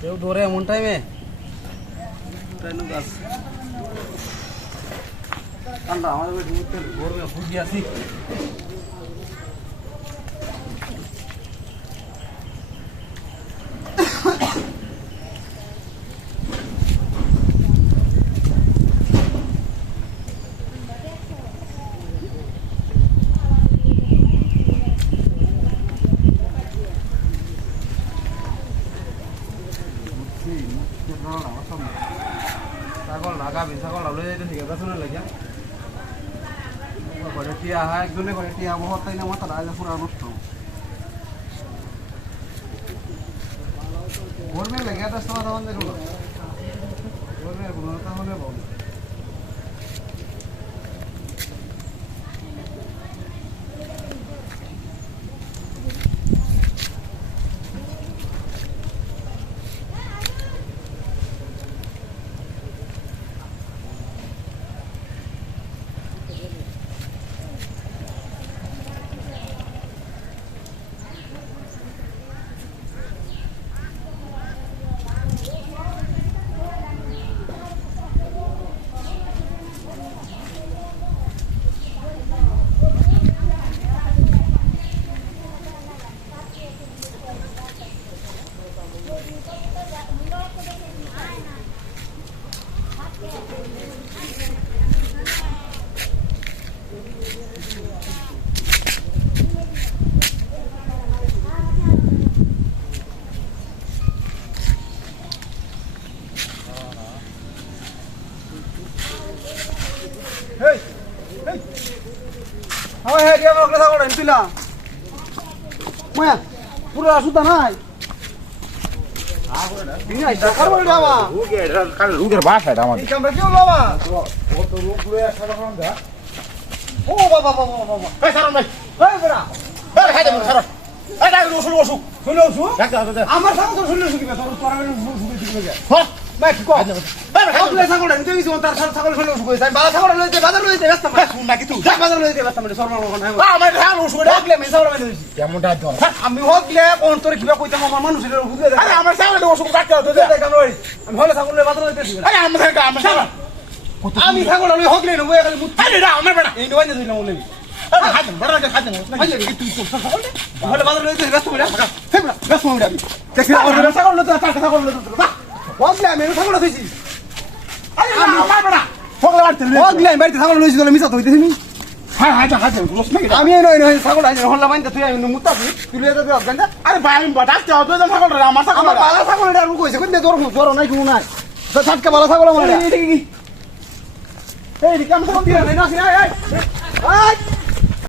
কেউ ধরে এমন টাইমে আমাদের গরমে ফুটি আছি। ছাগল লাগাবি ছাগল লাভলে যাই ঠিক আছে লাগিয়া ঘরে টিয়া হয় একজনে ঘরে টিয়া বহুত তাই না মাথা রাজা পুরা নষ্ট গরমে লাগে এটা সময় তখন দেখল গরমে কোনো তাহলে বল হেই। হেই হাওয়া হে দিয়া বকলে ছাগল আনি তুলা ময়া পুরো আসুতা নাই? রুগের বাসা এটা আমাদের ও বাবা বাবা বাবা বাবা। সারন ভাই এই। বড়া। এই খাই দেবো সারন এই ডাক শুনে আমার ছাগল শুনলে শুকিবে তোর তোর শুকিবে শুকিবে হ্যাঁ। ছাগল ছাগল ছাগল ছাগল মানে মানে হয় আমি ছাগল মানে হকলে কোন তোর কিবা কইতাম আমার মানুষের আরে আমার সামনে অসুখ দে কামড় আমি হলে ছাগল বাজার লইতে দিই আরে আমার আমার সামনে আমি ছাগল আমি হকলে নবো মুত আরে এটা আমার বেটা এই নয় দিলাম বলে আরে খাই বড় খাই দেবো আই তুই তো ছাগল হলে বাজার লইতে ব্যস্ত মানে হেবলা ব্যস্ত মানে আমি দেখি ছাগল লইতে ছাগল লইতে হকলে আমি ছাগল লইছি আরে আমার বেটা ফগলা বাড়তে হকলে আমি বাড়িতে ছাগল লইছি তাহলে মিছা হইতেছি নি হ্যাঁ হ্যাঁ খাই দেবো রস নাকি আমি নয় নয় ছাগল আইনি হল্লা মাইন্দা তুই আমি মুতাবি তুই তুই অজ্ঞান আরে ভাই আমি ডাকতে হবে তুই ছাগল রে আমার ছাগল আমার বালা ছাগল এটা রুক হইছে কোন জ্বর জ্বর নাই কোনো নাই তো ছাটকা বালা ছাগল দিকে কি এই দিকে আমি ছাগল দিয়ে নাই না এই এই